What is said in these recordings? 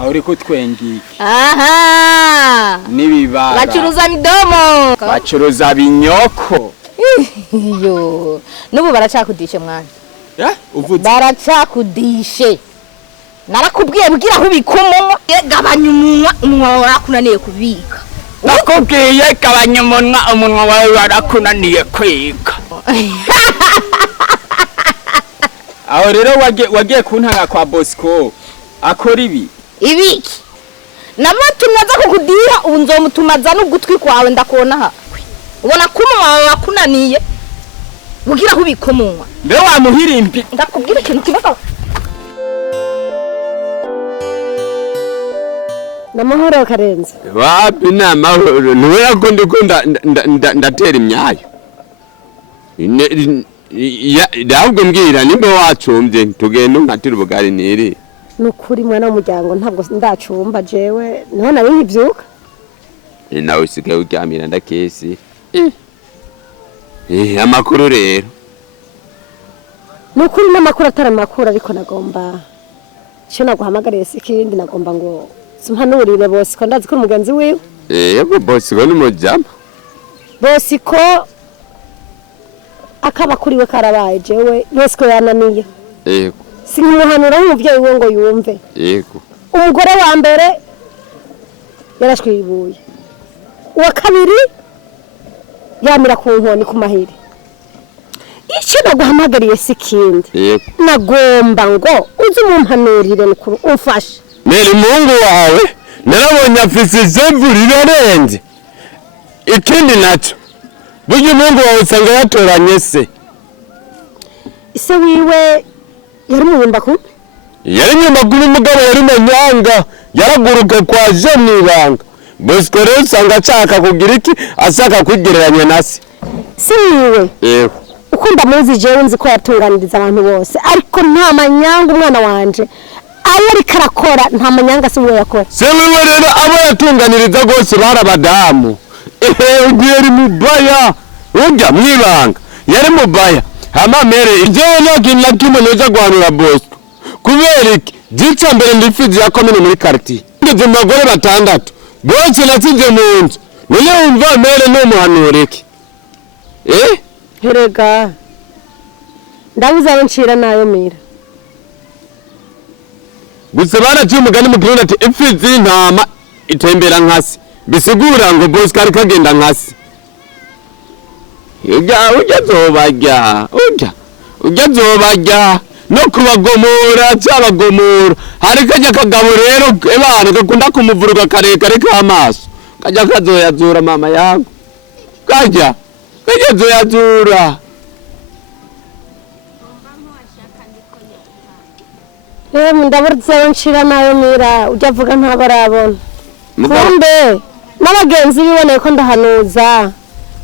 aho uriko twengiki aha nibibara bacuruza midomo bacuruza binyoko yo nubu baracakudishe mwana uvuze baracakudishe narakubwiye bwira aho ubikumo gabanya umunwa warakunaniye kubika nakubwiye gabanya umunwa wawe warakunaniye kwiga aho rero wagiye kuntanga kwa Bosco akora ibiki namatumye aza kukudira ubu nzomutumaza n'ugutwi kwawe ndakubona ha ubona ko umunwa wawe wakunaniye bwira aho ubikumunwa mbe wamuhirimbi ndakubwira ikintu kibaho namahoro Karenzi wapi namahoro niwe ko ndiko ndatera imyayo ndabwo mbwira nimba wacumbye tugenda nkatira ubugari niri nukuri mwana w'umuryango ntabwo ndacumba jewe niho nari nkibyuka nawe usigaye uryamira ndakesi amakuru rero nukuri n'amakuru atari amakuru ariko nagomba cyo naguhamagariye sikindi nagomba ngo simpanurire Bosco ndazi ko umugenzi wiwe yego Bosco n'umujama Bosco akaba kuriwe karabaye jewe Bosco yananiye yego sinumuhanura nk'umuvyeyi we ngo yumve yego umugore wa mbere yarashwibuye uwa kabiri yamira ku nkoni ku mahiri icyo naguhamagariye sikindi yego nagomba ngo uze umumpanurire n'ukuri umfashe Meri Mungu wawe narabonye afise izevu rirarenze ikindi naco buryo Mungu wawe usanga yatoranye se ise wiwe yari muyumba ku yari nyumba kuri mugabo yari manyanga yaraguruka kwa Jenibanga Bosco rero usanga acaka kugira iki asaka kwigereranya nasi se wiwe yego uko ndamuzi jewe nzi ko yatunganiriza abantu bose ariko nta manyanga umwana wanje ayari karakora nta manyanga se uwo yakora se wiwe rero abo yatunganiriza gose barabadamu yari mubaya urya mwibanga yari mubaya hama mere jewe nakintu kimwe noza guhanura Bosco kubera iki gica mbere ndifizi ya komine muri quartier ngeze mu bagore batandatu bose natsinze mu nzu niyo umva mere no muhanureke herega ndabuza abo ncira nayo mira gusa baraciye umugani mu kirundi ati ifizi y'intama itembera nkasi bisigura ngo Bosco ari kagenda nkasi ujya zobarya no kubagomora cyabagomora hari kajya kagabo rero ebana gakunda kumuvuruga karekare k'amaso kajya kazoyazura mama yangu kajya zoyazura ndaburutse nshira nayo mira ujya avuga ntabarabona kumbe n'abagenzi biboneye ko ndahanuza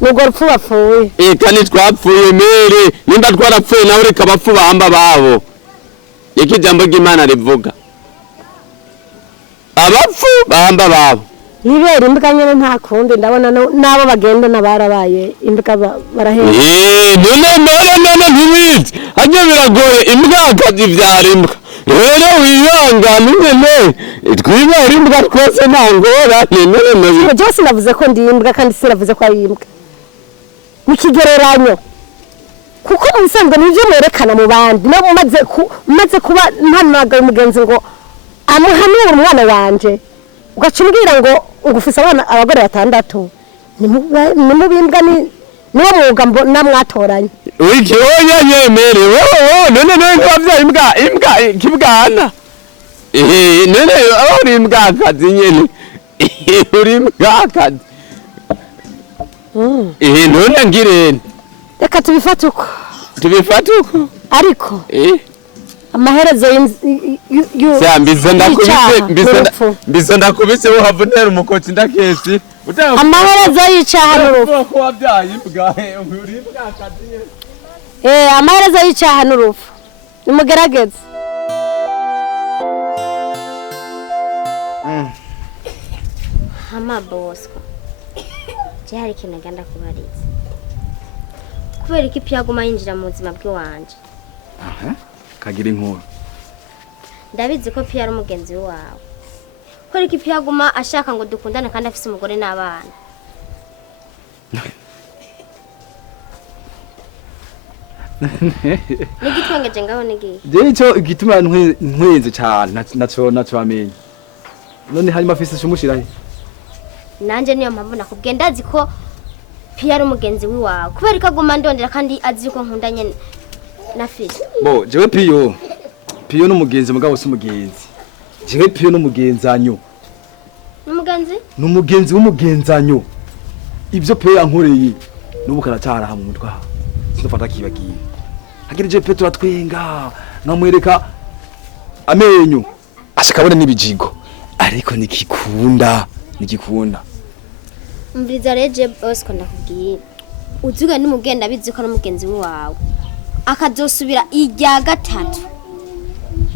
nubwo rupfu bapfuye kandi twapfuye mere nimba twarapfuye nawe reka abapfu bahamba babo iki ijambo ry'Imana rivuga abapfu bahamba babo nibera imbwa nyene nta kundi ndabona nabo bagenda nabarabaye imbwa barahera none ntibizi hajye biragoye imbwa akazivyara imbwa rero wiyangana nyene twibera imbwa twese ntangora none byose navuze ko ndi imbwa kandi sinavuze ko ari imbwa nikigereranyo kuko ubusanzwe nivyo mwerekana mu bandi no maze kuba ntanaga umugenzi ngo amuhanura umwana wanje ugacumbwira ngo ugufisa abagore batandatu ni mubimbwa niwo mwuga namwatoranye wiki oya nyemere none wavyaye imbwa kibwana none uri imbwa akazi nyene uri imbwa akazi none ngirene reka tubifate uko ariko amaherezo mbiza ndakubise uhavunera umukoci ndakesi amaherezo y'icaha n'urupfu amaherezo y'icaha n'urupfu nimugerageze hama Bosco je hari ikintu ganda kubariza kubera iki pyaguma yinjira mu buzima bw'iwanje kagira inkuru ndabizi ko pya ari umugenzi wawe ko ariko Piyo aguma ashaka ngo dukundane kandi afise umugore n'abana. Nigitwengeje ngaho nigi. Je ico igituma ntwenze cyane naco amenye. None hanyuma afise shumushirahe. Nanje niyo mpamvu nakubwiye ndazi ko Piyo ari umugenzi wiwawe. Kubera ko aguma ndondera kandi azi ko nkundanye na Fisi. Bo jewe Piyo n'umugenzi mugabo si umugenzi. Jewe Piyo n'umugenzanyo. N'umugenzi? N'umugenzi w'umugenzanyo. Ibyo Piyo yankoreye n'ubu karacara ha mu mutwe. Sinofata kibagiye. Hagirije Petro atwenga nkamwereka amenyo. Ashikabone nibijigo. Ariko nikikunda. Mbriza reje Bosco ndakubwiye. Uzuga n'umugenda bizi ko n'umugenzi wawe. Akazosubira ijya gatatu.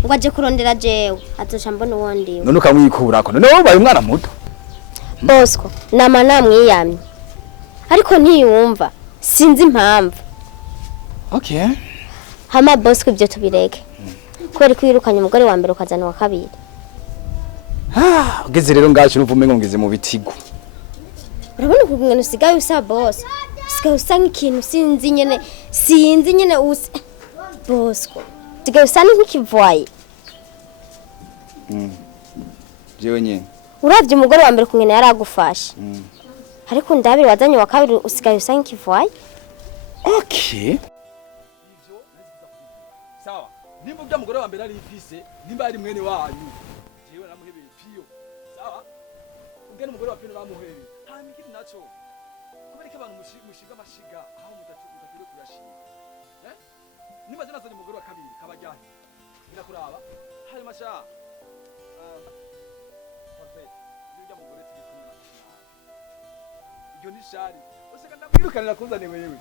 Ngo aje kurondera jewe atosha mbona uwondiwe. None ukamwikurako. None wowe baye umwana muto. Bosco nama namwiyamye. Ariko ntiyumva. Sinzi impamvu. Okay. Hama Bosco ibyo tubireke. Kweri kwirukanye umugore wa mbere ukazana wa kabiri. Ugeze rero ngacu nuvume ngo ngeze mu bitigo. Urabona kugungana usigaye usa boss. Usigaye usa nk'ikintu sinzi nyene usa. Bosco. Usigaye usa nk'ikivoye. Jewe nyene. Uravye umugore wa mbere kungene yaragufashe. Ariko ndabiri wazanye wa kabiri usigaye usa nk'ikivoye. Okay. Sawa. Nimba ujya mugore wa mbere ari ifise, nimba ari mwene wanyu. Jewe namuhebeye Piyo. Sawa? Ugene umugore wa Piyo namuhebeye. Hanyuma ikindi naco. Kubera ko abantu mushiga amashiga aho mutagiye kuyashiga. Nimba je nazanye umugore wa kabiri kabajyanye. Birakuraba. Hanyuma sha. Perfect. Ujya mugore turi kumwe. Iyo ni shari. Useka ndamwirukanira kuzane wewe.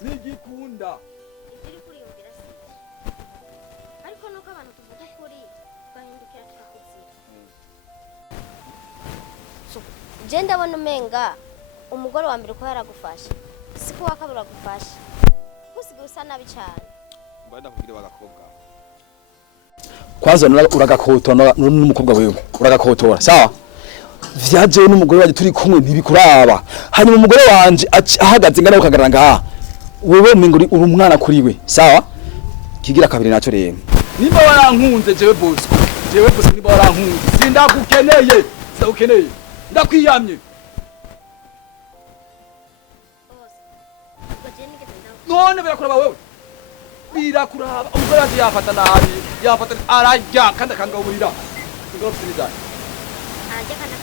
Nigikunda. Iri kuri yumvira se. Ariko nuko abantu tuvuga kuri bahindukira tukakuzira. So, je ndabona umenga umugore wa mbere ko yaragufashe. Siko wa kabiri agufashe. Kusiga usa nabi cyane. Mbanda kugira bagakobwa. Kwanza uragakotora n'umukobwa wewe. Uragakotora. Sawa? Vyaje n'umugore waje turi kumwe ntibikuraba. Hanyuma umugore wanje ahagaze ngana ukagaranga ngaha. Wewe minguri uri umwana kuri we. Sawa? Kigira kabiri naco rero. Nimba warankunze jewe Bosco. Jewe Bosco nimba warankunze. Sindakukeneye. Sindakukeneye. Ndakwiyamye. None birakuraba wewe. Birakuraba. Umugore waje yafata nabi. Yafata arajya kandi akangawurira. Ngorofiniza. Arajya kandi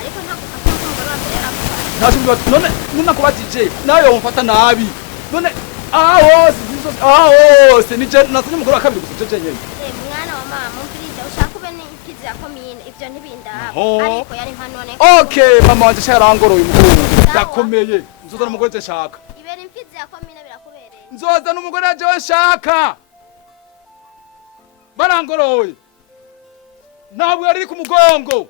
ariko ntagufata umugore wa mbere yaragufashe. Nashimbiwa none ninakubatije nayo umfata nabi. None ahose nije nasanye umugore wa kabiri gusa nyene. Mwana wa mama umviriza ushaka ube ni ipizi ya komine ivyo ntibindaba. Ariko yari impano ne. Okay mama wanje cyarangoroye umugore. Ndakomeye. Nzoza n'umugore je shaka. Ibere impizi ya komine birakubereye. Nzoza n'umugore je nshaka. Barangoroye. Ntabwo yari ku mugongo.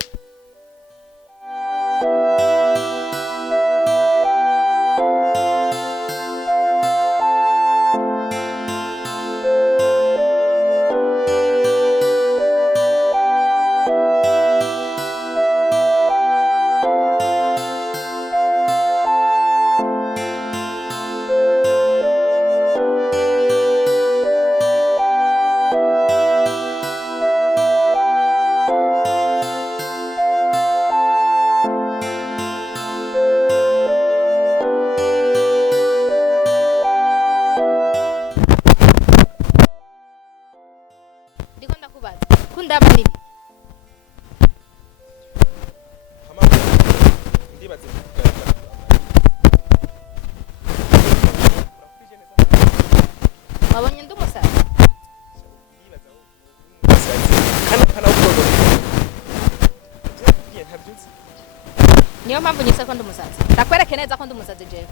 Niyo mpamvu nyise ko ndumusazi. Ndakwereke neza ko ndumusazi jewe.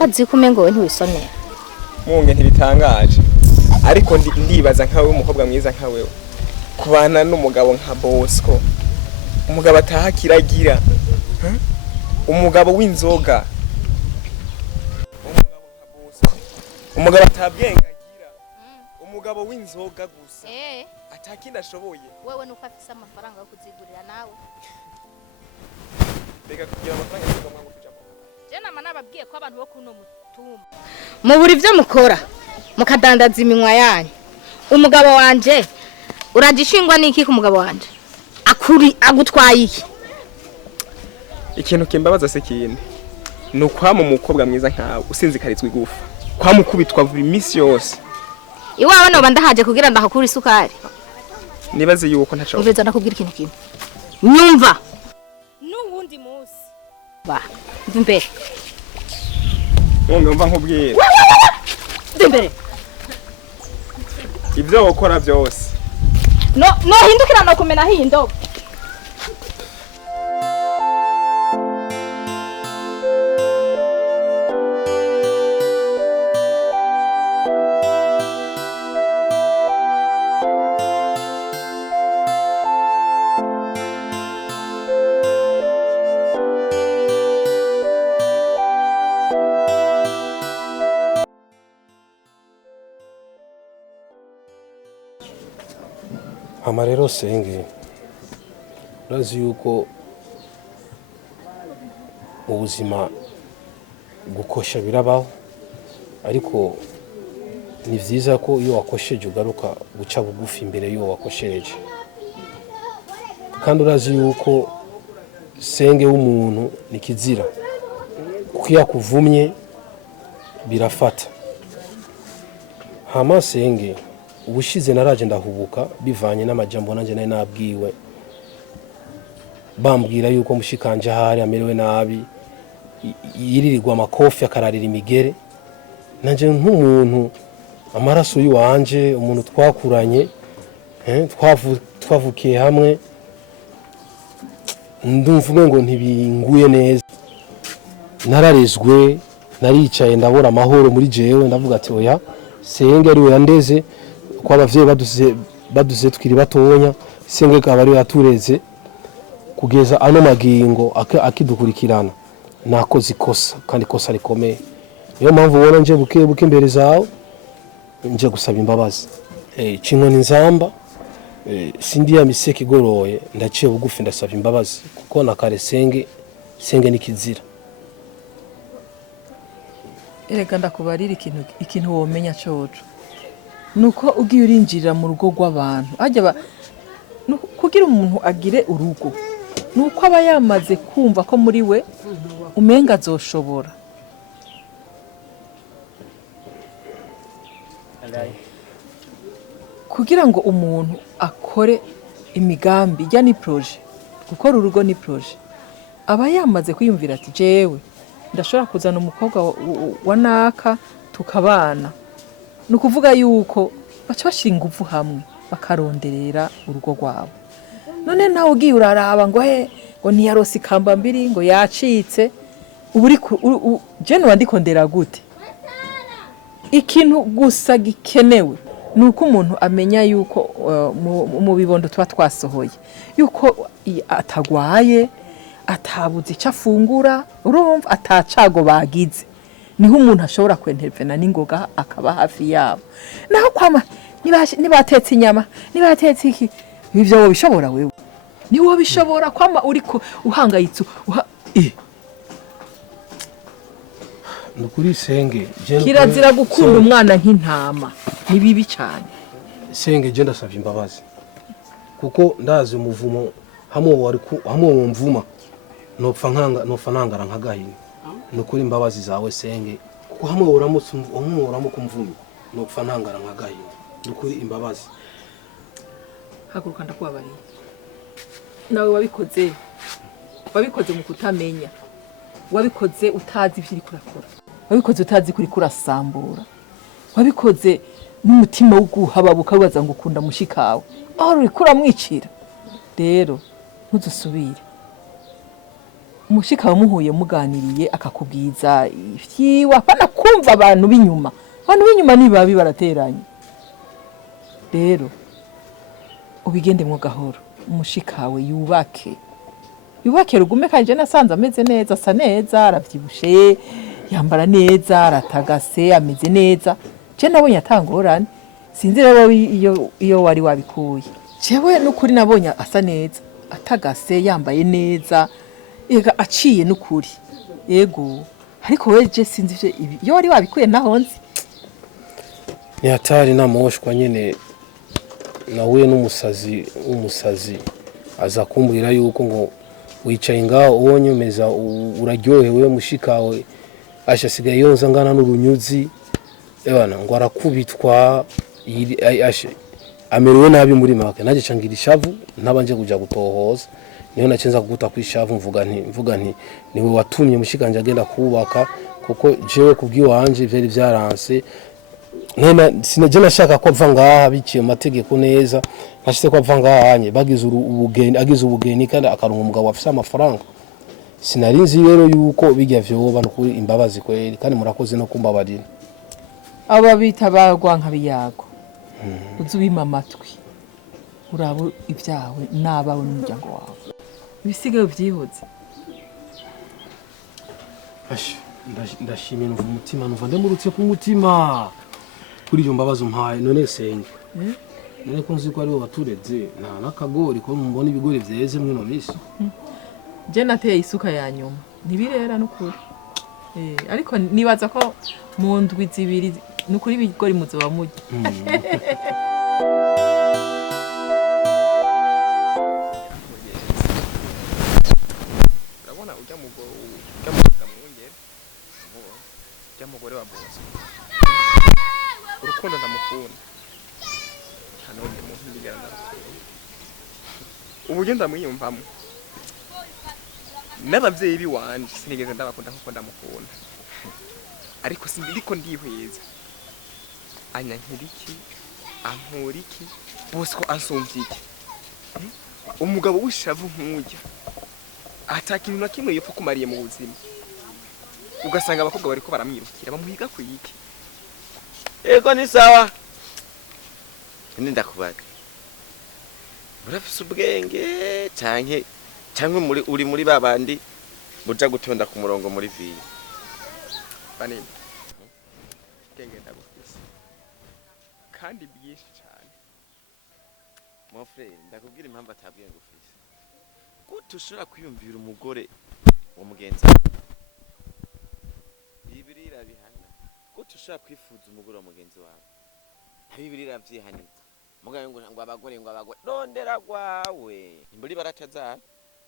Azi kumengo we ntiwisonera. Munge ntibitangaje. Ariko ndibaza nkawe umukobwa mwiza nkawe. Kubana n'umugabo nka Bosco. Umugabo atahakiragira. Umugabo w'inzoga. Umugabo nka Bosco. Umugabo atabwengagira. umugabo w'inzoga gusa eh atakindi ashoboye wewe nuko afise amafaranga yo kuzigurira nawe reka kugira amafaranga y'inzoga mwangu tujamo je nama nababwiye ko abantu bo kuno mutumba muburi ivyo mukora mukadandaza iminwa yanyu umugabo wanje uragishingwa niki ku mugabo wanje agutwaye iki ikintu kimbabaza se kindi nukwama umukobwa mwiza nkawe usinzikarizwa igufa kwamukubitwa buri minsi yose iwawe no bandahaje kugira ndahakura isukari nibaze yuko ntacho umveza ndakubwira ikintu kimwe nyumva n'uwundi munsi ba imbere umva nkubwira imbere ibyo ukora byose no hindukira no kumena hindo Amarero senge urazi yuko ubuzima gukosha birabaho ariko ni vyiza ko iyo wakosheje ugaruka guca bugufi imbere yo wakoshereje kandi urazi yuko senge w'umuntu ni kizira kuko yakuvumye birafata hama senge ubushize naraje ndahubuka bivanye n'amajambo nanje naye nabwiwe bambwira yuko mushikanje hari amerewe nabi yiririrwa amakofi akararira imigere nanje nk'umuntu amaraso y'uwanje umuntu twakuranye twavukiye hamwe ndumva ngo ntibinguye neza nararezwe naricaye ndabura amahoro muri jewe ndavuga ati oya senge ari we yandeze kwa abavyeyi baduze tukiri batonya senge kaba ari yatureze kugeza ano magingo akidukurikirana nakoze ikosa kandi ikosa rikomeye niyo mpamvu ubona nje buke imbere zawe nje gusaba imbabazi cinkoni nzamba sindi ya miseke igoroye ndaciye bugufi ndasaba imbabazi kuko nakare senge nikizira erega ndakubarira ikintu womenya coco nuko ugiye urinjirira mu rugo rw'abantu ajya kugira umuntu agire urugo nuko aba yamaze kumva ko muri we umenga azoshobora kugira ngo umuntu akore imigambi ijya ni proje gukora urugo ni proje aba yamaze kwiyumvira ati jewe ndashobora kuzana umukobwa wa naka tukabana nukuvuga yuko baca bashira ingufu hamwe bakaronderera urugo rwabo none nawe ugiye uraraba ngo ngo ntiyarose ikamba mbiri ngo yacitse uburi je wandikondera gute ikintu gusa gikenewe nuko umuntu amenya yuko mu bibondo tuba twasohoye yuko atagwaye atabuze icyo afungura urumva atacago bagize niho umuntu ashobora kwentervena n'ingoga akaba hafi yabo naho kwama nibatetse inyama nibatetse iki ivyo bishobora wewe niwo bishobora kwama uriko uhangayitse nukuri senge kirazira gukunda umwana nk'intama ni bibi cyane senge je ndasavye imbabazi kuko ndazi umuvumo hamwe mvuma nopfa nangara nkagahini nukuri imbabazi zawe senge kuko hamwe uramutse kumvuma nopfa nangara nkagahini nukuri imbabazi haguruka ndakwabariye nawe wabikoze mu kutamenya wabikoze utazi ivyo uriko urakora wabikoze utazi kuri kurasambura wabikoze n'umutima wo guhababuka wibaza ngo ukunda mushikawe aho uri kuramwicira rero ntuzusubire umushikawe muhuye muganiriye akakubwiza ivyiwe apana kumva abantu b'inyuma ni babi barateranye rero ubigende mu gahoro umushikawe yubake rugume kanje nasanze ameze neza asa neza aravyibushe yambara neza aratagase ameze neza je nabonye atangorane sinzi rero iyo wari wabikuye jewe n'ukuri nabonye asa neza atagase yambaye neza ega aciye n'ukuri yego ariko weje sinzi ivyo iyo wari wabikuye naho nzi ni hatari namoshwa nyene nawe n'umusazi aza kumbwira yuko ngo wicaye ngaho uwonyomeza uraryohewe mushikawe ashasigaye yonza ngana n'urunyuzi ebana ngo arakubitwa amerewe nabi muri make naje cangira ishavu ntabanje kuja gutohoza niho nacenza kuguta kwishavu mvuga nti niwe watumye mushikanje agenda kubaka kuko jewe kubwiwanje vyari vyaranse nena sinaje nashaka ko mva ngaha biciye amategeko neza nashitse ko mva ngahanye bagize ubugeni kandi akaronka umugabo afise amafaranga sinarinzi rero yuko bijya vyoba n'ukuri imbabazi kweri kandi murakoze no kumbabarira aba bita bagwanka biyago uzubima amatwi urabo ibyawe nabawe n'umuryango wawe ibisigaye vyihoze ndashimye numva umutima numva ndemurutse ku mutima kuri iyo mbabazi umpaye none senge none ko nzi ko ari bo batureze nta nakagori ko mbona ibigori vyeze mwino misi je nateye isuka ya nyuma ntibirera n'ukuri ariko nibaza ko mu ndwi zibiri n'ukuri ibigori muzoba mujya urabona ujya mugore wa boss urukundo ndamukunda hano ndi mu ndigana uburyo ndamwiyumvamo n'abavyeyi biwanje sinigeze ndabakunda kuko ndamukunda ariko sindiriko ndihweza anyankiriki ampuriki Bosco ansumvyiki umugabo w'ishavu nk'ujya atakintu na kimwe yopfa kumariye mu buzima ugasanga abakobwa bariko baramwirukira bamuhiga kuyiki ego ni sawa ndakubaga urafise ubwenge canke uri muri babandi muja gutonda ku murongo muri ville banini ubwenge ndabufise kandi byinshi cyane mon frère ndakubwira impamvu atabwenge ufise gute ushobora kwiyumvira umugore wa mugenzi bibirira bihana gute ushobora kwifuza umugore wa mugenzi wawe bibirira vyihanitse mugaye ngo abagore rondera gwawe imburi baratazana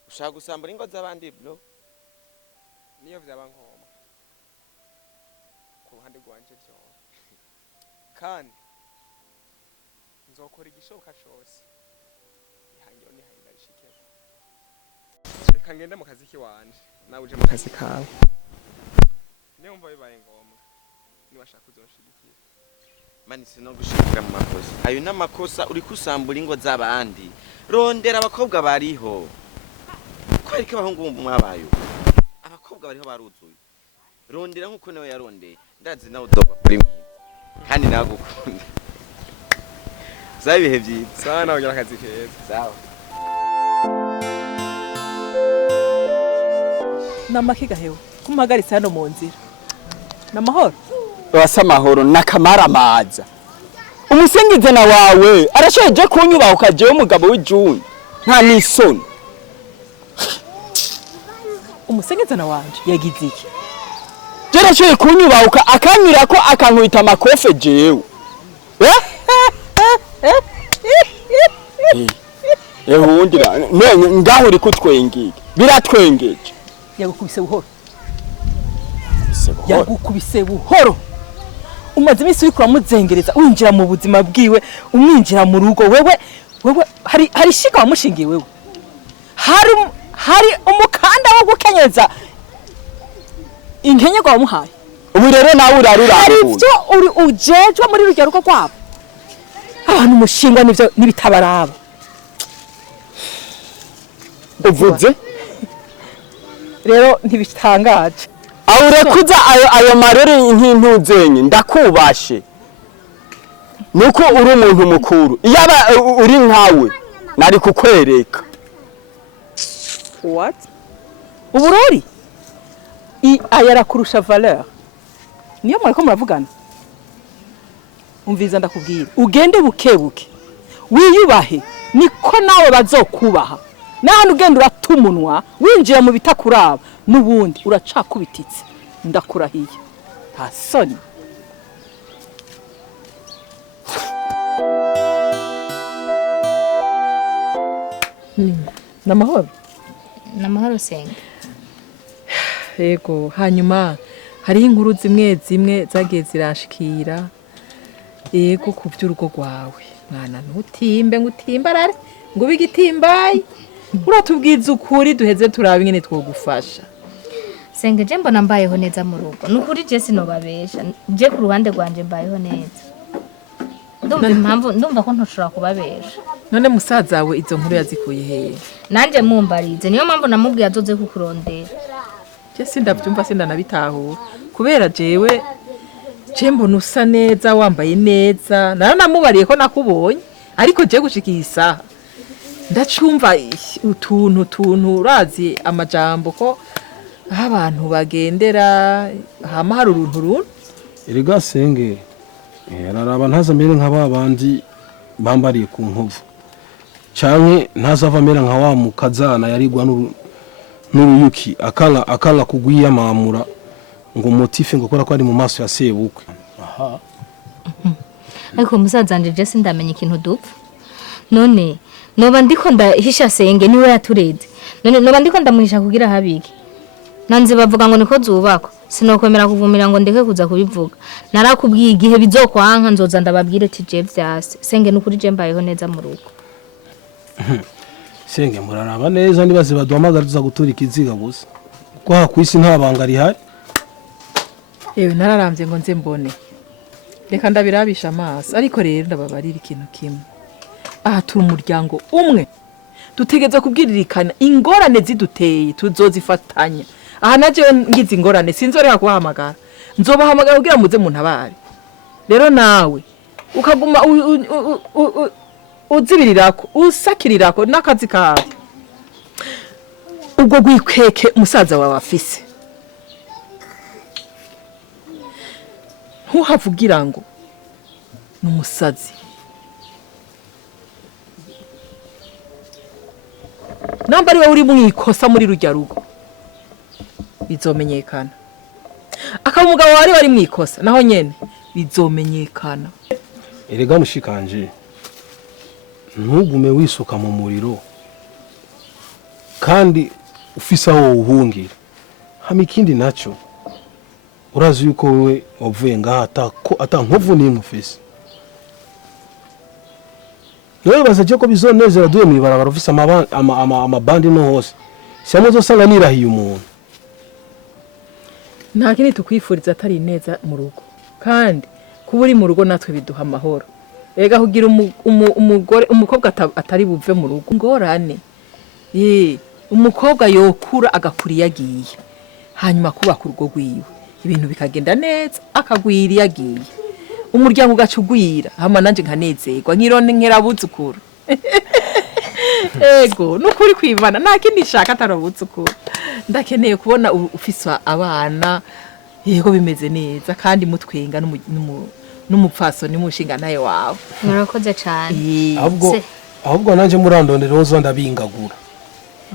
ushaka gusambura ingo z'abandi bro niyo vyaba ngombwa ku ruhande rwanje vyo kandi nzokora igishoboka cyose ihangiro ni harinda rishikira reka ngende mu kazi kiwanje nawe uje mu kazi kawe niyo mva bibaye ngombwa niwashaka uzonshigikira mani sino gushikira mu makosa ayo n'amakosa uri kusambura ingo z'abandi rondera abakobwa bariho kwereka abahungu mwabayo abakobwa bariho baruzuye rondera nkuko nawe yarondeye ndazi nawe udoba kuri mwiza kandi nagukunda zabihe byiza sawa nawe ugira akazi keza sawa namakiga hewe kumagaritse hano mu nzira namahoro wasa amahoro n'akamaramaza umusengezana wawe arashoje kunyubaho ukajeho umugabo w'ijuni nta n'isoni umusengezana wanje yagize iki yarashoje kunyubahuka akanyura ko akankubita amakofe jewe ehungira none ngaho uri kutwengiye biratwengeje yagukubise buhoro umaze iminsi uri kuramuzengereza winjira mu buzima bwiwe umwinjira mu rugo wewe hari shika wamushingiye wewe hari umukanda wo gukenyeza inkenye kwa muhaye ubu rero nawe urarura hari byo uri ujejwe muri rujya rugo kwabo abantu umushinga nivyo nibitabaraba uvuze rero ntibitangaje aho urekuza ayo marere nk'intuzenye ndakubashe nuko uri umuntu mukuru iyaba uri nkawe nari kukwereka what uburori ayara kurusha valeur niyo murako muravugana umviza ndakubwira ugende bukebuke wiyubahe niko nawe bazokubaha naho ugenda uratumunwa winjira mu bitakuraba n'ubundi uracakubititse ndakurahiye nta soni namahoro namahoro senga yego hanyuma hariho inkuru zimwe zimwe zagiye zirashikira yego ku by'urugo rwawe mwana ntutimbe ngo utimbarare ngo ube igitimbayi uratubwiza ukuri duheze turabe ingene twogufasha senga je mbona mbayeho neza mu rugo nukuri je sinobabesha je ku ruhande rwanje mbayeho neza ndumva ko ntushobora kubabesha none musaza wawe izo nkuru yazikuye hehe nanje mumbarize niyo mpamvu namubwiye azoze kukurondera je sindavyumva sindanabitahura kubera jewe je mbona usa neza wambaye neza naro namubariye ko nakubonye ariko je gushika isaha ndacumva utuntu urazi amajambo ko aho abantu bagendera hama hari uruntu erega senge yararaba ntazamere nka babandi bambariye ku nkovu canke ntazavamera nka wa mukazana yarigwa n'uruyuki akala kugwiyamamura ngo motife ngo kora ko ari mu maso ya sebukwe aha ariko musazanje je sindamenya ikintu dupfa none noba ndiko ndahisha senge niwe yatureze none noba ndiko ndamuhisha kugira habiki nanze bavuga ngo niko zubako sinokwemera kuvumira ngo ndeke kuza kubivuga narakubwiye igihe bizokwanka nzoza ndababwire ati je vyase senge nukuri je mbayeho neza mu rugo senge muraraba neza nibaze baduhamagara tuza gutura ikiziga gusa ko hakwisi nta banga rihari yewe nararamvye ngo nze mbone reka ndabirabisha amaso ariko rero ndababarira ikintu kimwe aha turi umuryango umwe dutegeza kubwiririkana ingorane ziduteye tuzozifatanya aha naje ngize ingorane sinzoreka kubahamagara nzobahamagara kugira muze mu ntabare rero nawe ukaguma uzibirirako usakirirako n'akazi kawe ubwo gwikweke umusaza wawe afise ntuhavugira ngo n'umusazi namba ari wowe uri mwikosa muri rujya rugo bizomenyekana akaba umugabo wari bari mwikosa naho nyene bizomenyekana erega mushikanje ntugume wisuka mu muriro kandi ufise aho uhungira hama ikindi naco urazi yuko wewe wavuye ngaha ata nkovu n'imwe ufise nawe bazaje ko bizonezera duye mwibarabara ufise amabandi no hose siamo zosanga nirahiye umuntu nta kindi tukwifuriza atari neza mu rugo kandi kuba uri mu rugo natwe biduha amahoro ega kugira umukobwa atari buve mu rugo ngorane umukobwa yokura agakura yagiye hanyuma kubaka urugo rwiwe ibintu bikagenda neza akagwira yagiye umuryango ugacugwira hama nanje nkanezerwa nkirone nkerabuzukuru ego nukuri kwivana nta kindi shaka atarabuzukuru ndakeneye kubona ufise abana yego bimeze neza kandi mutwenga n'umupfaso n'umushinga naye wawe murakoze cyane ahubwo nanje murandondera uzo ndabingagura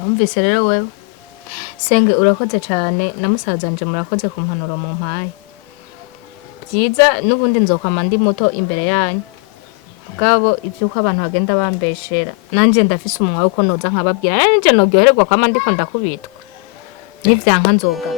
umvise rero wewe senge urakoze cyane na musazanje murakoze ku mpanuro mu mpaye byiza n'ubundi nzokwama ndi muto imbere yanyu bwabo ivyuko abantu bagenda bambeshera nanje ndafise umunwa wuko noza nkababwira nanje nogyohererwa kwama ndiko ndakubitwa n'ivyanka nzoga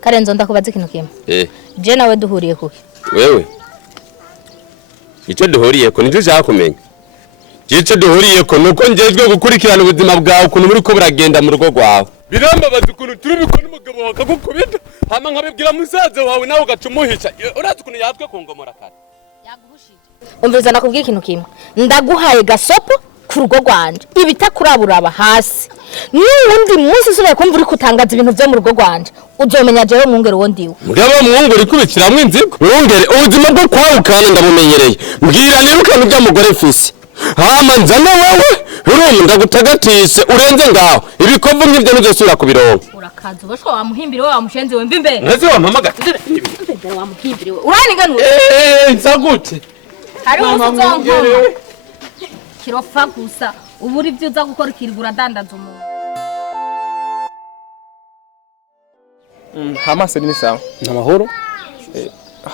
Karenzo ndakubaza ikintu kimwe. Je nawe duhuriye kuki? Wewe icyo duhuriye ko nicyo ushaka kumenya. Icyo duhuriye ko nuko njejwe gukurikirana ubuzima bwawe ukuntu muri ko buragenda mu rugo rwawe. Birambabaza ukuntu turubikora n'umugabo wakagukubita hama nkabibwira musaza wawe nawe ugacumuhisha. Urazi ukuntu yatwe kongomora kare. Yaguhushije. Umviza nakubwiye ikintu kimwe. Ndaguhaye gasopo ku rugo rwanje. Ibitakurabura hasi. N'undi munsi usubire kumva uri kutangaza ibintu byo mu rugo rwanje. Uzomenya jewe mwungere wo ndiwe. Mugabo mwungere kubikiramwe inzigo. Mwungere ubuzima bwo kwawukana ndabumenyereye. Mbwira niruka mu by'amugore fisi. Hama nzana wewe urumva ndagutagatise urenze ngaho ibikovu nk'ibyo nizosubira kubironka. Urakaza ubashwa wamuhimbire we wamushenze we mvimbe. Neze wampamaga. Mvimbe wamuhimbire we. Uraniganura. Nzagute. Hari uzonkomo. Kirofa gusa uburi byo uza gukora kirigura dandaza umuntu. Hama se ni sawa. Namahoro.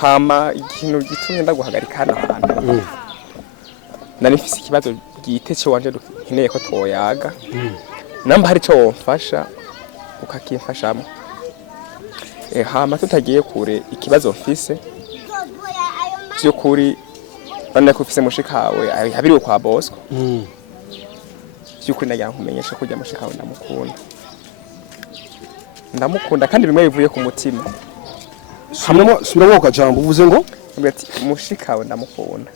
Hama ikintu gitumye ndaguhagarika hano hantu. Nari mfise ikibazo gitece wanje dukeneye ko twoyaga. Namba hari cyo womfasha ukakimfashamo. Hama tutagiye kure ikibazo mfise cyo kuri bana ko ufise mushikawe habiriwe kwa Bosco. Cyukuri nagira nkumenyesha ko jya mushikawe ndamukunda kandi bimwe bivuye ku mutima. Hamwe subiramo ka jambo uvuze ngo ati mushikawe ndamukunda.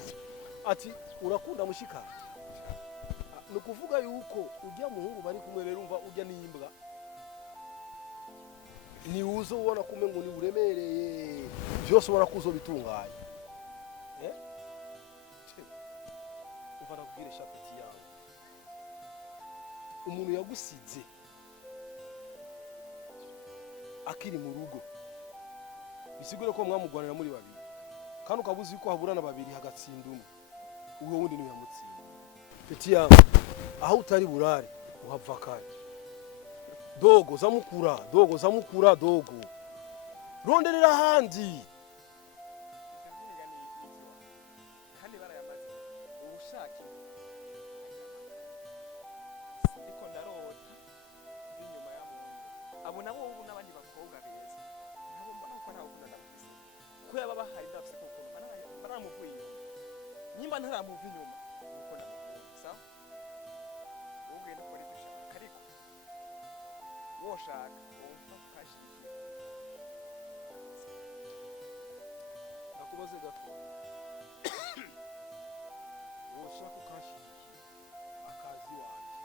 Ati urakunda mushika nukuvuga yuko ujya muhungu bari kumwe rero umva ujya nimbwa ni uzo ubona kume ngo ni uremereye byose ubona kuzo bitunganye uva nakubwire shapeti yawe umuntu yagusize akiri mu rugo bisigure ko mwamugwanira muri babiri kandi ukabuzi yuko haburana babiri hagatsinda umwe uwo wundi ni yamutsinda peti yawe aho utari burare uhava kare dogo zamukura dogo ronderera handi kandi barayamaze ubushake siko ndarota inyuma ya muntu abo nabo ubu nabandi bakobwa beza nabo mbona ko ntawe ukunda ndabise ko yaba bahari ndafise ko ukunda baramuvuye nyimba ntaramuva inyuma uko ndabisa ubwe no kuri dushaka ariko woshaka wumva kashyigikiye ndakubaze gato woshaka ukashyigikiye akazi wanjye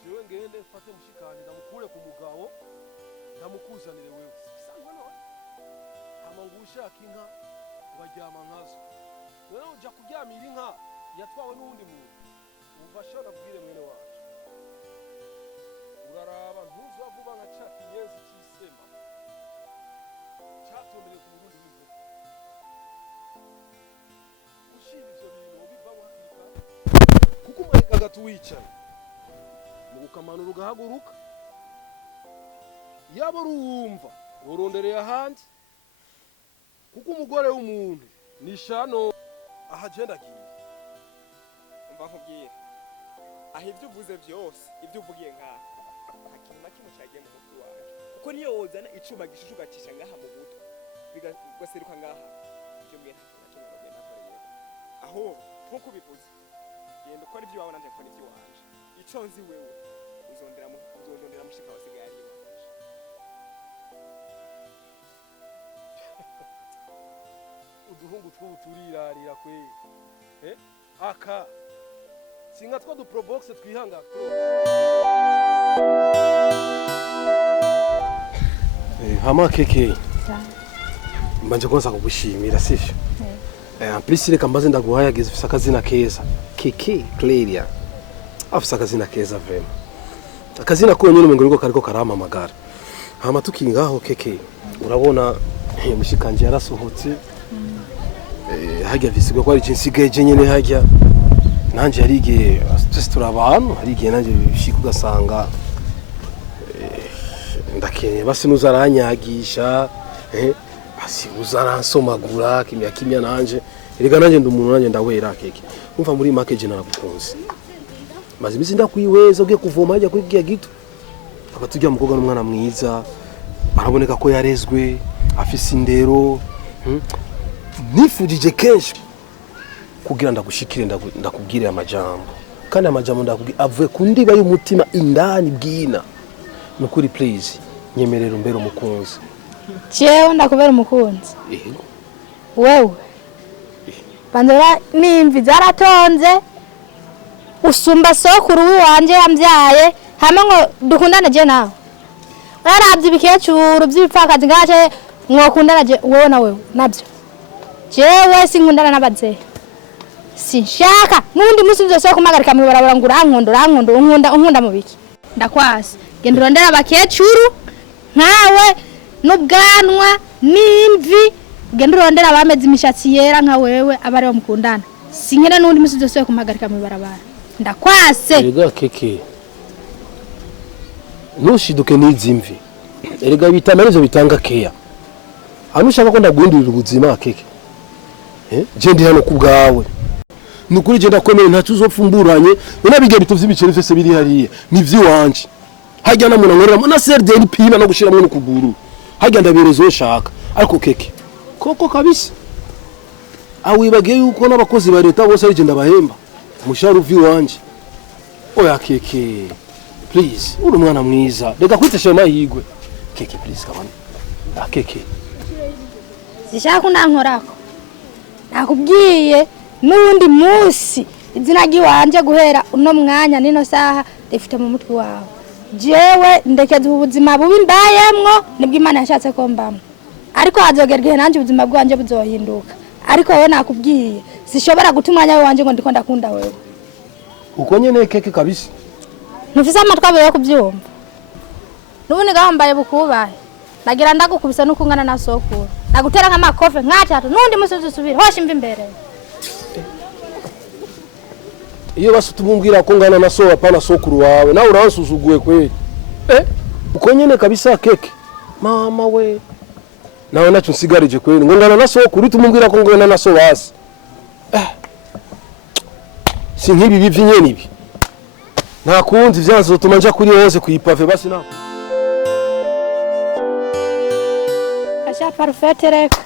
jewe ngende mfate mushikanje ndamukure ku mugabo ndamukuzanire wewe bisanzwe none hama ngo ushaka inka ubaryama nkazo wewe uja kuryamira inka yatwawe n'uwundi muntu ubasha nabwire mwene wacu uraraba ntuza vuba nka cya kinyezi cy'isema cyatomeye ku Burundi n'inzoka ushira ivyo bintu bivamo hakirika kuko umureka gato wicaye mu gukamanura ugahaguruka yaba urumva urondereye ahandi kuko umugore w'umuntu ni shano ahagenda agiye umva nkubwire aho ibyo uvuze byose ibyo uvugiye ngaha nta kintu na kimwe cyagiye mu mutwe wawe kuko niyo wozana icuma gishushu ugacisha ngaha mu gutwi bigaseruka ngaha ibyo mbwira nta kintu na kimwe bagenda nkoreye aho nk'uko ubivuze genda ukora ibyo wawe nanjye nkora ibyo wanje icyo nzi wewe uzondera mushika wasigaye ari iwawe uduhungu tw'ubu turirarira kweli aka singa twa duprobox twihanga hama keke mbanje kwanza kugushimira sivyo plus reka mbaze ndaguhaye ageze ufise akazina keza keke Clelia afise akazina keza vrema akazina ko nyene ngo riko kariko karamamagara hama tukingaho keke urabona mushikanje yarasohotse hajya visigwa ko ari cinsigeje nyene hajya nanje yarige twese abantu harige nanje bishika ugasanga ndakenye basi nuzaranyagisha basi uzaransomagura kimya nanje erega nanje ndumuntu nanje ndawera keke umva muri market naragukunze maze bizi ndakwiweza ugiye kuvoma hajya kuri giya gito abatujya mukobwa n'umwana mwiza araboneka ko yarezwe afise indero nifujije kenshi kugira ndagushikire ndakubwire amajambo kandi amajambo ndakubwira avuye ku ndiba y'umutima indani bwina nukuri please nyemerera umbere umukunzi jewe ndakubera umukunzi wewe bandora nimvi zaratonze usumba sokuru wanje yamvyaye hama ngo dukundane je nawe uraravye ibikecuru by'ibipfakazi ngaje mwokundana je wowe na wewe nabyo jewe sinkundana n'abazehe sinshaka nundi musi nzose kumagarika mu barabara ngo unkunda mu biki ndakwasi genda urondera abakecuru nkawe n'ubwanwa n'imvi genda urondera abameze imishatsi yera nka wewe abari mukundana sinkene nundi musi nzose kumagarika mu barabara ndakwase erega keke nushiduke n'izimvi erega bitamarezo bitanga keya anushaka ko ndagundurira ubuzima keke je ndi hano kubgawe nukuri je ndakomeye ntacu uzopfumburanye unabige bitu vy'ibiceri vyose biri hariya nivyi wanje hajya na munankorera na serdeni pima no gushira mu kuguru hajya ndaberezo shaka ariko keke koko kabisa awibagiye yuko n'abakozi ba leta bose ari je ndabahemba musharu vi wanje oya keke please uri umwana mwiza reka kwitesha amahigwe keke please kabana keke zishaka kunankorako nakubwiye nundi musi izina giwanje guhera uno mwanya nino saha rifite mu mutwe wawe jewe ndekeza ubuzima bubi mbayemwo nibwo Imana yashatse ko mbamwe ariko hazogerwe nanje ubuzima bwanje buzohinduka ariko wewe nakubwiye sishobora gutumanya wanje ngo ndiko ndakunda wewe uko nyene keke kabisa nufise amatwa yo kubyumva nubone gambaye bukubaye nagira ndagukubisa nukungana na sokuru nagutera nk'amakofe nk'atatu nundi musozi usubira hoshi mvi imbere iyo basutumumbwira ko ngana na so apana sokuru wawe nawe uransuzuguye kweli uko nyene kabisa keke mama we nawe nacu nsigarije kweli ngo ngana na sokuru tumumbwira ko ngana na so basi si nkibi bivye nyene ibi nta kundi vyanze zotuma nja kuri hose kuyipave basi nawe kasha parfait reka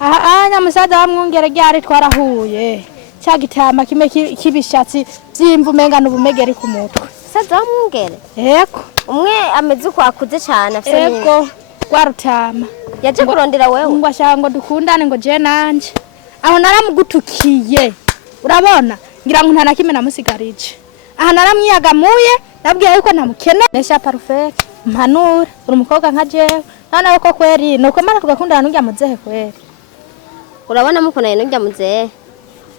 aha anya musaza wamwongera ryari twarahuye cyagitama kime kibishatsi byimvu menga n'ubumegeri ku mutwe saza wamwongere yego umwe ameze uko akuze cyane afite yego gwarutama yaje kurondera wewe ngo ashaka ngo dukundane ngo je nanje aho naramugutukiye urabona ngira ngo ntana kimena musigarije aha naramwiyagamuye nabwiye yuko ntamukene nesha parfait mpanura uri umukobwa nka jewe nana ko kweri nuko mara tugakundana n'ujya muzehe kweri urabona mukona n'ujya muzehe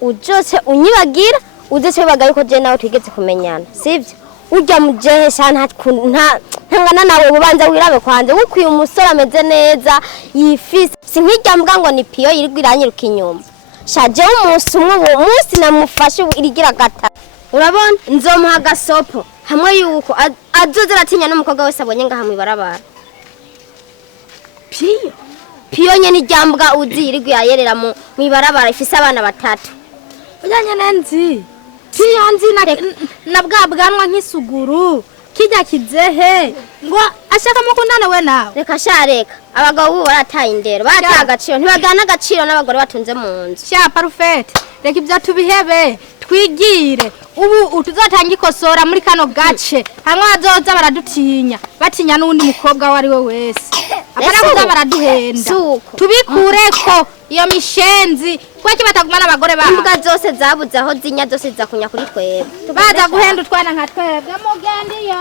ujose unyibagira udetse wibaga yuko je nawe twigeze kumenyana sivyo ujya mujehe sana ntangana nawe ubanza wirabe kwanze ukwiye umusore ameze neza yifise sinkijya mbwa ngo ni piyo yirigwa iranyiruka inyuma shaje umunsi umwe uwo munsi namufashe irigira gata urabona nzomuha gasopo hamwe yuko azoze ratinya n'umukobwa wese abonye ngaha mu barabara piyo nyene ijambwa uzi yirigwa yayerera mu ibarabara ifise abana batatu ujanye nenzi piyo nzi na bwanwa nk'isuguru kijya kizehe ngo ashaka mukundana we nawe reka shareka abagabo ubu barataye indero barataye agaciro ntibagana agaciro n'abagore batunze mu nzu sha parfait reka ibyo tubihebe twigire ubu tuzatanga ikosora muri kano gace hamwe azoza baradutinya batinya n'undi mukobwa wari we wese abarakuza baraduhenda tubikureko iyo mishenzi kweki batagumana abagore ba imbwa zose zabuze aho zinya zose zakunya kuri twebwe baza guhenda utwana nka twebwe mugendiyo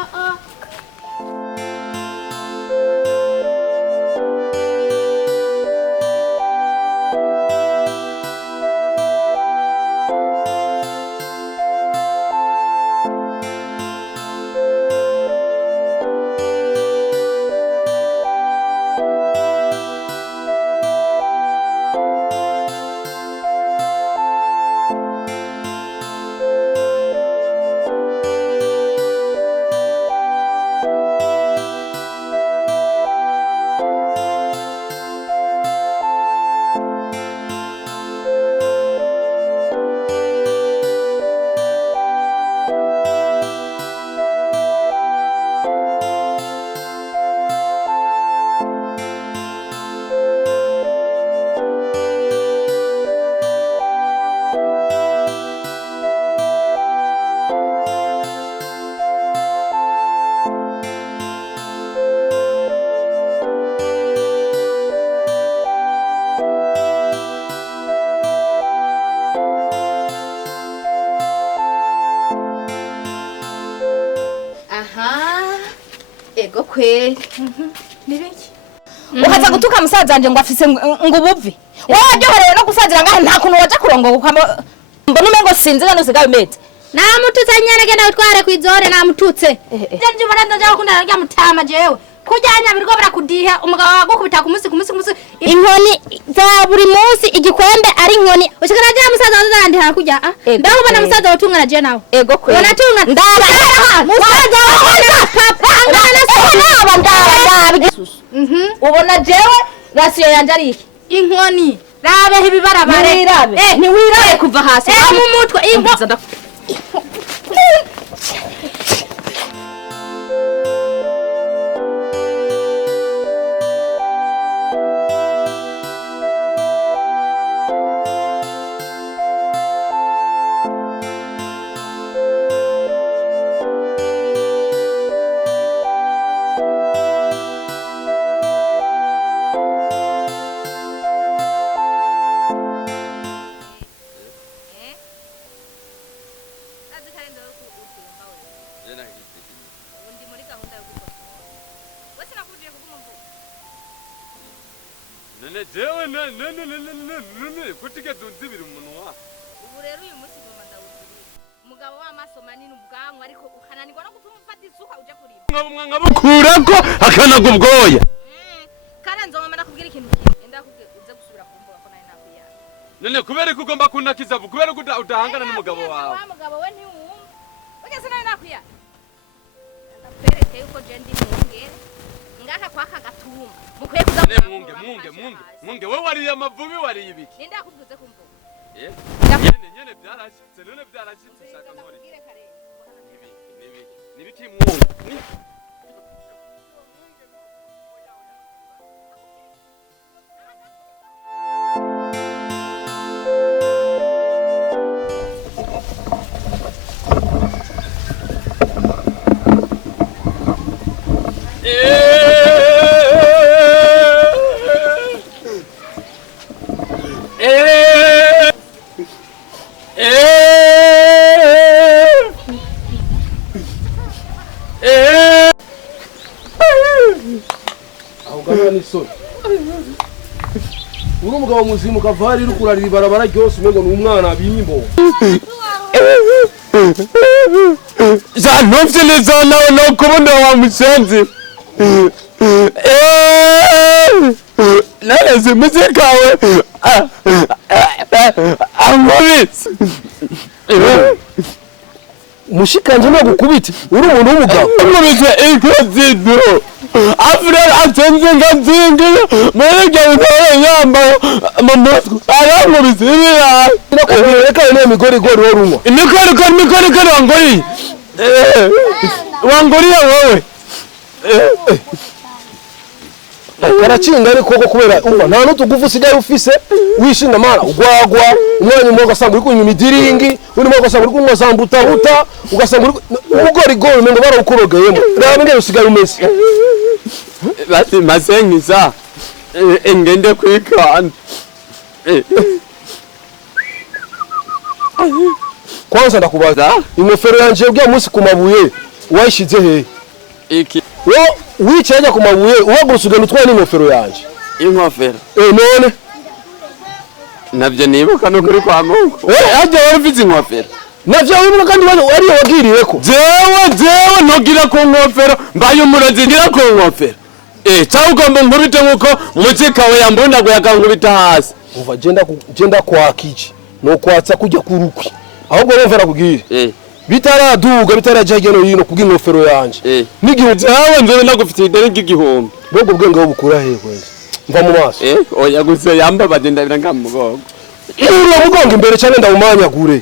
aha ego kweli nibiki ukaza gutuka musaza wanje ngo afise ngo ubuvi wowe waryoherewe no gusazira ngaha nta kuntu waja kurongoka mbona umengo sinzi ngano sigaye mete namututse nyene genda utware kwizore namututse nje mbona ndaja gukunda rya mutama jewe kujyanya biriko barakudiha umugabo wagukubita ku munsi inkoni za buri munsi igikwembe ari inkoni ushikana je musaza wazandi hakujya ndabona musaza watungana je nawe ego kwe unatunga ndaba musaza wazandi papa ngana sona ndaba ubona jewe rasiyo yanje ari iki inkoni rabe hibibarabare ni wirabe kuva hasi mu mutwe inko kutige dunzibira umunwa ubu rero uyu munsi ngoma ndawuzibira umugabo w'amaso manini ubwanwa ariko ukananirwa no gutuma ufata isuka uje kurima nkabukurako akanaga ubwoya kana nzoma nakubwira ikintu kimwe enda kubwira uze gusubira kumboga ko nari nakuyana none kubera ko ugomba kunakiza vuba kubera ko udahangana n'umugabo wawe wa mugabo we ntiwumva ugeze nari nakuyana ndakwereke yuko je ndi mwongere ngaka kwaka gatumba mukwiye kuza munge we wariye amavubi wariye ibiki ninde yakubwize kumvo nyene byarashitse none byarashitse shaka nkore nibiki munge uri umugabo muzima ukava hari rukurarira ibarabara ryose umengo ni umwana bimbo ja ntovye neza nawe no kubona wa musenzi naleze muzikawe amubitse mushikanje no gukubita uri umuntu w'umugabo amubitse ikozido afurere atenze ngazingi mwereke ntore yambaye mu mutwe aramubitse ibirayi nakubwira ko ni imigorigori wari unywa imigorigori wangoriye wowe karacinga ariko ko kubera umva nta n'utugufu usigaye ufise wishinga mara ugwagwa umwanya umwe ugasanga uri kunywa imidiringi undi umwe ugasanga uri kunywa zambutabuta ugasanga uri umugorigori umengo barawukurogeyemo reba ngene usigaye umeze bati masengiza engende kwikana kwanza ndakubaza ingofero yanje bwa munsi ku mabuye wayishize he iki wo wicaye ku mabuye uhagurutse ugenda utwaye n'ingofero yanje inkofero none nabyo nibuka no kuri kwa Mungu ajya wari ufite inkofero navyo wibuka kandi wari wagiriye ko jewe ntogira ku nkofero mbaye umurozi ngira ku nkofero cyangwa nkubite nkuko muzikawe yambunda guyankubita hasi uva genda kwakije no kwatsa kujya kurukwi ahubwo wumva kubwire bitaraduga bitaraje hageno yino kubwi ingofero yanje nigihe jawe nzobe nagufitiye ideni ry'igihumbi bwo bwenge wo bukura he kwezi mva mu maso oya gusa yamba bagenda biranga mu mugongo uri mugongo imbere cyane ndawumanyagure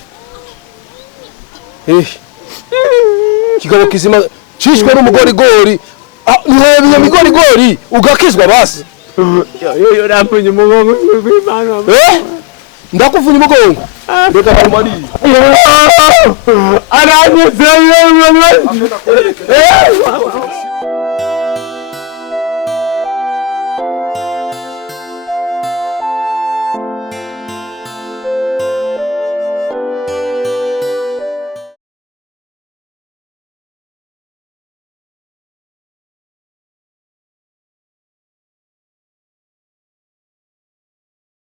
kigabo kizima cishwe n'umugorigori nihebiye migorigori ugakizwa basi yo rampunye umugongo w'Imana ndakuvunya umugongo reka barumari aranyuze